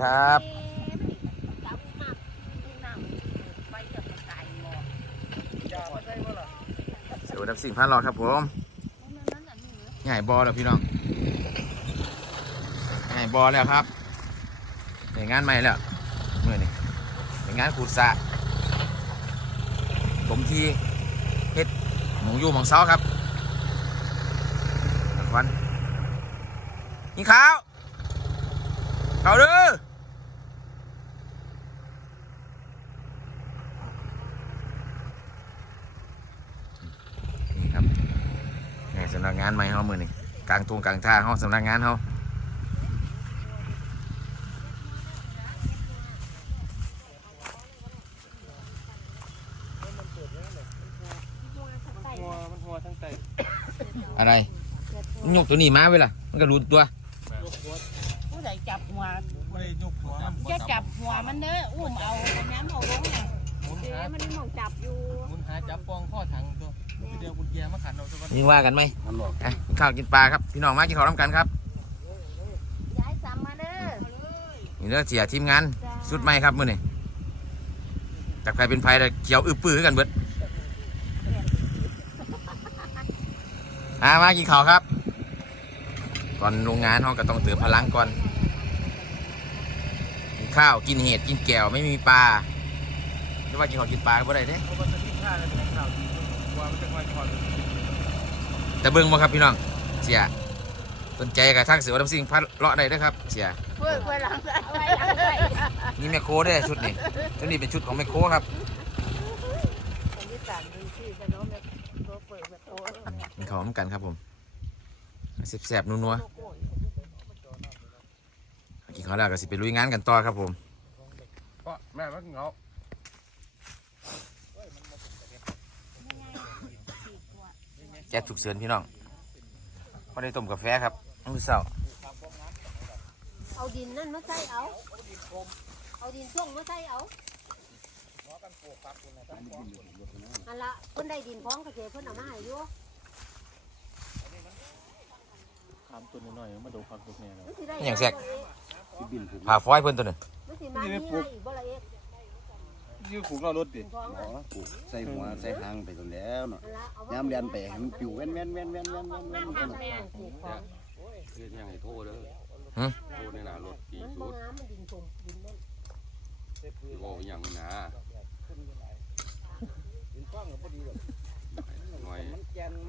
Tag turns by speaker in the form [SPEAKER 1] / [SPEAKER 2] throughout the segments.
[SPEAKER 1] ครับสวัสดีครับสิ่งพันรอดครับผมใหญ่บอแล้วพี่น้องใหญ่บอแล้วครับเห็นงานใหม่แล้วเมื่อนี้เป็นงานขุดสะผมทีเฮ็ดหมูยู่หมองเสาครับวันนี่ข้าวข้าวเด้อนี่ครับนี่สำนักงานใหม่เฮามือนี่กลางทุ่งกลางท่าเฮาสำนักงานเฮา
[SPEAKER 2] หัวมันหัวทั้งใจ
[SPEAKER 1] อะไรมันยกตัวนี้มาเว้ยล่ะ มันก็รู้ตัว
[SPEAKER 3] ผู้ใดจับหัว
[SPEAKER 2] ไม่ได้ยกหัวมัน
[SPEAKER 3] จะจับหัวมันเด้ออุ้มเอาเอาน้ำเอาลงน่ะ
[SPEAKER 2] หมุน
[SPEAKER 4] เอ๊ะ
[SPEAKER 2] หา
[SPEAKER 4] มันนี่มองจับอยู่
[SPEAKER 2] หมุนหาจับปองข้อถังตัว เดียวกุญแจมาขันเอาสักวัน
[SPEAKER 1] ยิงว่ากันไหมอะกินข้าวกินปลาครับพี่น้องมากินข้าวน้ำกันครับ
[SPEAKER 4] ย้ายซ้ำมาเด้อ
[SPEAKER 1] นี่เด้อเสียทีมงานสุดใหม่ครับมื้อนี้จากใครเป็นไผแต่เขียวอึบปื้อคือกันเบิดอ่ามากินข้าวครับ ก่อนโรงงานเราก็ต้องเติมพลังก่อนกินข้าวกินเห็ดกินแก้วไม่มีปลาจะว่ากินข้าวกินปลาก็บ่ได้เด้
[SPEAKER 2] เพราะมันจะทิ้งท่าแล้วทิ้งข่าวดี ว่ามันจะมาถอด
[SPEAKER 1] แต่เบิ่งบ่ครับพี่น้องเสียสนใจกับทางเสือดำซิ่งพัดเลาะได้เด้อครับ เสีย
[SPEAKER 3] เพื่อเพื่อหลัง
[SPEAKER 4] เอาไว้หลังไว้
[SPEAKER 1] นี่แมคโครเด้อชุดนี้ชุดนี้เป็นชุดของแมคโครครับ
[SPEAKER 4] ผมที่ต่างดูชื่อกันเนาะแบบตัวเปิดแบบโต
[SPEAKER 1] กินข้าวน้ำกันครับผมแซ่บๆนัวๆกินข้าวแล้วก็สิไปลุยงานกันต่อครับผม
[SPEAKER 2] เพราะแม่มันเหงา
[SPEAKER 1] แก๊สฉุกเฉินพี่น้องพอได้ต้มกาแฟครับมื้อเช้า
[SPEAKER 4] เอาดินนั่นมาใส่เอา เอาดินช่วงมาใส่เอาอันละเพิ่นได้ดินพร้อมกระเจเพิ่นเอามาให้อยู่
[SPEAKER 2] ทำตัวน้อยๆมาดูความสุขแน่เลย
[SPEAKER 4] มันสิได้
[SPEAKER 1] อย่างแซกผ่าฟอยเพิ่นตัวนึง
[SPEAKER 4] มันสิมามีให้อีกบ่ละเอ
[SPEAKER 2] ยื้อขู่เรารถดิ
[SPEAKER 4] ดินพร้อม
[SPEAKER 5] อ๋อปลูกใส่หัวใส่หางไปจนแล้วเนาะ
[SPEAKER 4] อันละเอา
[SPEAKER 5] ย้ำเรียนไปให้มันปิวแว่นแว่นแว่นแว่นแว่นแว่นแว่น
[SPEAKER 4] น้ำ
[SPEAKER 5] แว่น
[SPEAKER 4] แม่ปลูกพร้อม
[SPEAKER 6] เฮ็ดยังให้โทษเด้อ
[SPEAKER 1] หึ
[SPEAKER 6] โทษในหน้ารถปีสุด
[SPEAKER 4] งามมันดินชุ่มดินนั่น
[SPEAKER 6] โอ้ยังหนาหน่อย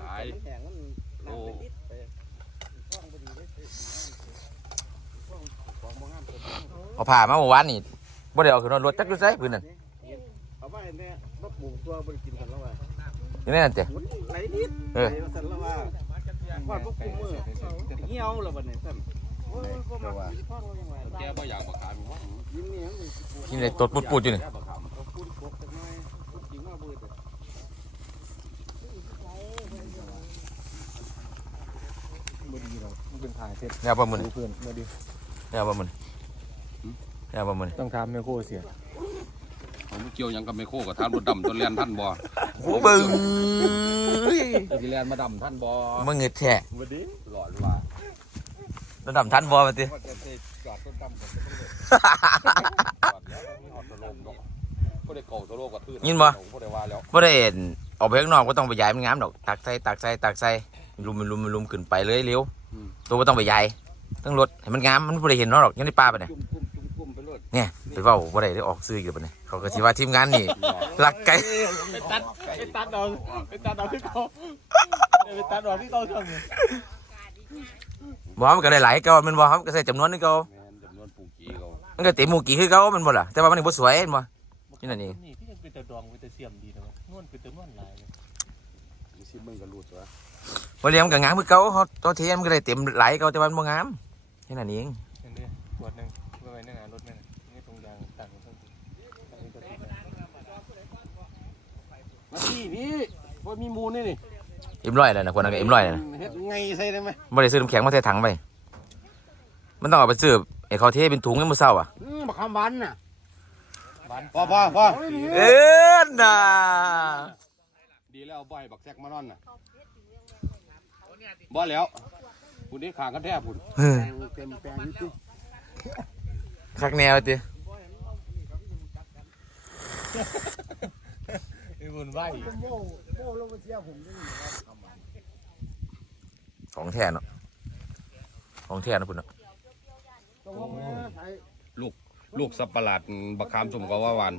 [SPEAKER 6] หายโอ้
[SPEAKER 1] เอาผ่ามาเมื่อวานนี่บ่ได้เอาขึ้นรถจักอยู่ไสพื้นนั่น
[SPEAKER 5] เอาไว้เนี่ยมาปลูก ตัวบริกินกันแล้วว่า
[SPEAKER 1] อยู่ในนั่นจ้ะ
[SPEAKER 5] หมุนไหลนิด
[SPEAKER 1] เออ
[SPEAKER 5] ไหลมาสั่นแล้วว่าพอดพวกกูมือเงี้ยวแล้วบัดนี้สั่นโอ้ยพวกมาพ่อเรายังไง
[SPEAKER 6] แกบ่อยากบักขามว่า
[SPEAKER 5] ยิ้มนี่ยัง
[SPEAKER 1] กินเลยตดปุดๆอยู่นี่
[SPEAKER 6] แกบักขาม
[SPEAKER 5] เอาพูดกบกันหน่อยพูดจริงว่าเบื่อแต่
[SPEAKER 2] บดีเรามันเป็นถ่ายเสร็จ
[SPEAKER 1] แนวบ่มื้อ
[SPEAKER 2] ดู
[SPEAKER 1] นี้
[SPEAKER 2] เพื่อนบดี
[SPEAKER 1] แนวบ่มื้อนี้แนวบ่มื้อนี้
[SPEAKER 2] ต้องทำไมโคเสีย
[SPEAKER 6] ผมเกี่ยวหยังกับไมโครกับท่านรถดำตัวเลียนท่านบ่
[SPEAKER 1] โอ้เบิ่ง
[SPEAKER 6] สิเลียนมาดำท่านบ่
[SPEAKER 1] มึงเงึดแท้
[SPEAKER 6] บดีหลอดว่า
[SPEAKER 1] ระดับทันบ่มาติ
[SPEAKER 6] ว่าจะได้จอดต้นดำก่อนก็ต้องเลยจอดแล้วมีหอดตะลมดอกบ่ได้เก่าตะโลกกับทื่นบ่ได้ว่าแล้ว
[SPEAKER 1] บ่ได้เห็นออกไปข้างนอกบ่ต้องไปย้ายมันงามดอกตักใส่ตักใส่ตักใส่ลุมลุมลุมขึ้นไปเลยเร็วตัวบ่ต้องไปย้ายต้องรถให้มันงามมันบ่ได้เห็นเนาะดอกอยู่ในป่าปะเนี่ย
[SPEAKER 6] จุ่มกุ้มจุ่มกุ้มไป เลย
[SPEAKER 1] เนี่ยไปเว้าบ่ได้ได้ออกซื้ออีกแล้วปะเนี่ยเขาก็สิว่าทีมงานนี่รักไก่
[SPEAKER 2] ไปตัดไปตัดเอาไปตัดเอาที่เขาไปตัดเอาที่เขาช่างเนี่ย
[SPEAKER 1] บ่มันก็ได้หลายเก่ามันบ่ครับก็ใส่จำนวนนึงเก่า
[SPEAKER 6] แม่นจำนวนปลูกกี่เขา
[SPEAKER 1] มันก็เต็มหมู่กี่คือเก่ามันบ่ล่ะแต่ว่ามันนี่บ่สวยเห็นบ่ นี่นั่นเอง
[SPEAKER 2] นี่ที่ยังเป็นแต่ดองเป็นแต่เสียมดีนะวะนวลเป็นแต่นวลลายเลย
[SPEAKER 5] สิมึงก็รู้ตัว
[SPEAKER 1] บ่เลี้ยงมันก็งามคือเก่าเขาตัวเทียมมันก็ได้เต็มหลายเก่าแต่ว่ามันบ่งามแค่นั้นเอง
[SPEAKER 2] เห็นดิขวดหนึ่งไว้ไว้ในหน้ารถนั่นน่ะนี่ต รงยางต่างกันทั้งทีอันนี้ก็ติดนะ
[SPEAKER 6] มาพี่พี่พอมีมูลนี่นี่
[SPEAKER 1] เอ็มร้อยแล้วนะคนนั้นก็เอ็มร้อยแล้วนะ
[SPEAKER 6] เฮ็ดไงใส่ได้ไหม
[SPEAKER 1] บ่ได้ซื้อน้ำแข็งมาใส่ถังไปมันต้องเอาไปซื้อไอ้เขาเทเป็นถุงให้มื้อเช้าอะ
[SPEAKER 5] อืมบักคำวันน่ะ
[SPEAKER 2] บ้าน
[SPEAKER 5] พอพอพอ
[SPEAKER 1] เอ็นน่ะ
[SPEAKER 6] ดีแล้วเอาใบบักแซกมานอนน่ะบ่แล้วคุณนี่ขางกันแท้พุ่น
[SPEAKER 1] เฮ้ย
[SPEAKER 5] เต็มแปลงอยู่ติ
[SPEAKER 1] คักแนวติ
[SPEAKER 2] ไอ้บุญไหว
[SPEAKER 1] ของแท้เนาะของแท้เนาะพุ่นเนาะ
[SPEAKER 6] ลูกสับประหลาดบักคามสุ่มก็ว่าหวาน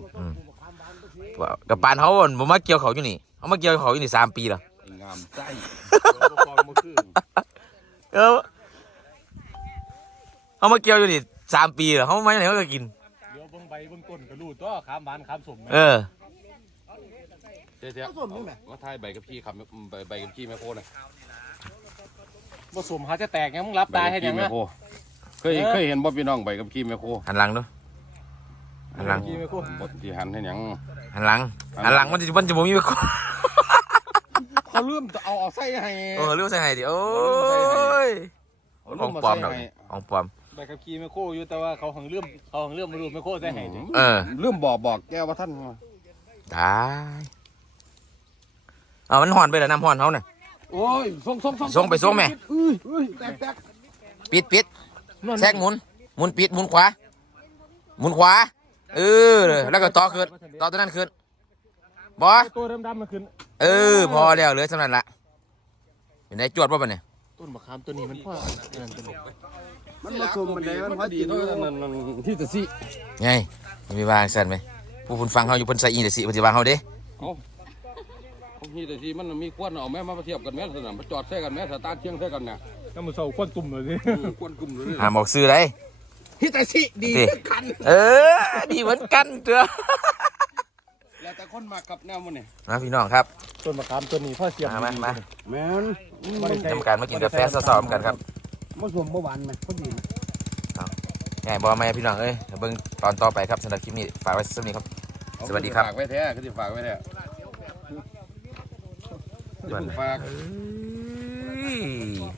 [SPEAKER 1] ว่ากับปานเขาบ่นบ่มาเกี่ยวเขาอยู่นี่เขามาเกี่ยวเขาอยู่นี่สามปีแล้ว
[SPEAKER 6] ไอ้งามไส้
[SPEAKER 1] เออเขามาเกี่ยวอยู่นี่สามปีแล้วเขามาไหนเขาก็กิน
[SPEAKER 2] เดี๋ยวเบิ่งใบเบิ่งต้นก็รู้ตัวขามบานขามสม
[SPEAKER 1] เออ
[SPEAKER 6] เจ๊เจ๊ว่าทายใบกับพี่ครับใบใบกับพี่แม่โคนะ
[SPEAKER 2] บ่สมหาจะแตกยังมึงรับ
[SPEAKER 6] ใบ
[SPEAKER 2] ตาย
[SPEAKER 6] กั
[SPEAKER 2] ให้
[SPEAKER 6] บ
[SPEAKER 2] ยั
[SPEAKER 6] พี่
[SPEAKER 2] ง
[SPEAKER 6] แม่
[SPEAKER 2] นะ
[SPEAKER 6] โคเคยเคยเห็นบ่พี่น้องใบกับพี่แม่โค
[SPEAKER 1] หันหลังดูหันหลัง
[SPEAKER 2] กี่ไม่คุ้ม
[SPEAKER 6] บทที่หันให้หยัง
[SPEAKER 1] หันหลัง หันหลังมันจะมันจะบ่มีไปก่อน
[SPEAKER 6] เขาลืมเอาเอาไส้ให้
[SPEAKER 1] เออเรียกว่าใส่ไห้ดิโอ้ย ของปลอมดอกของปลอม
[SPEAKER 2] ใบขับขี่ไม่โคอยู่แต่ว่าเขาหังเลื่อมเขาหังเลื่อมมาดูไม่โคใส่ให้ดิ
[SPEAKER 1] เออ
[SPEAKER 6] ลืมบอกบอกแกว่าท่าน
[SPEAKER 1] ตายเอามันห่อนไปแล้วน้ำห่อนเขาเนี่ย
[SPEAKER 6] โอ้ยส่งส่งส่ง
[SPEAKER 1] ส่งไปส่งแม่
[SPEAKER 6] อุ้ยอุ้ยแตกแตก
[SPEAKER 1] ปิดปิดแทรกหมุนหมุนปิดหมุนขวาหมุนขวา เออ แล้วก็ต่อขึ้นต่อตัวนั้นขึ้นบอ
[SPEAKER 2] ตัวดำๆมันขึ้น
[SPEAKER 1] เออ พอแล้วเหลือสำนันละเป็นไงจวดป่ะปะเนี่ย
[SPEAKER 2] ต้นมะขามตัวนี้มันพ่อเดินตัวนี้
[SPEAKER 5] มันมาชมมันได้มันพอ
[SPEAKER 6] ดี
[SPEAKER 5] ดี
[SPEAKER 6] เท่า
[SPEAKER 5] เนาะ
[SPEAKER 6] นั้นนั่นที่ตะซี
[SPEAKER 1] ไงมีวางสั่นไหมผู้คุณฟังเขาอยู่เพิ่นใส่อีเดสิปฏิบัติเขาเด้
[SPEAKER 6] ที่ตะซีมันมีควนเอาแม่มาเทียบกันแม่สนามมาจอดใส่กันแม่สตาร์ทเชียงใส่กันเนี่ย
[SPEAKER 2] ถ้ามันเศร้าควนตุ่มเลยสิ
[SPEAKER 6] ควนกลุ่มเลย
[SPEAKER 1] หาบอกซื้ออะไร
[SPEAKER 5] ที่แต่สิดี
[SPEAKER 1] สิเออ ดีเหมือนกันเถอะ
[SPEAKER 6] แล้วแต่คนมากับแนวมันเนี่ย
[SPEAKER 1] นะพี่น้องครับ
[SPEAKER 2] ต้นมะขามตัวนี้พ่อเสียบ
[SPEAKER 1] มามามา
[SPEAKER 5] แม่น
[SPEAKER 1] ทำการมากินกาแฟซ้อมๆกันครับ
[SPEAKER 5] มาชมเมื่อวานมันพอดี
[SPEAKER 1] ไงบอมาพี่น้องเอ้ยเดี๋ยวเบิ่งตอนต่อไปครับสำหรับคลิปนี้ฝากไว้สักนี้ครับ สวัสดีครับ
[SPEAKER 6] ฝากไว้แท้ก็จะฝากไว้แท้
[SPEAKER 1] สวัสดี
[SPEAKER 6] ฝาก
[SPEAKER 1] เอ้ย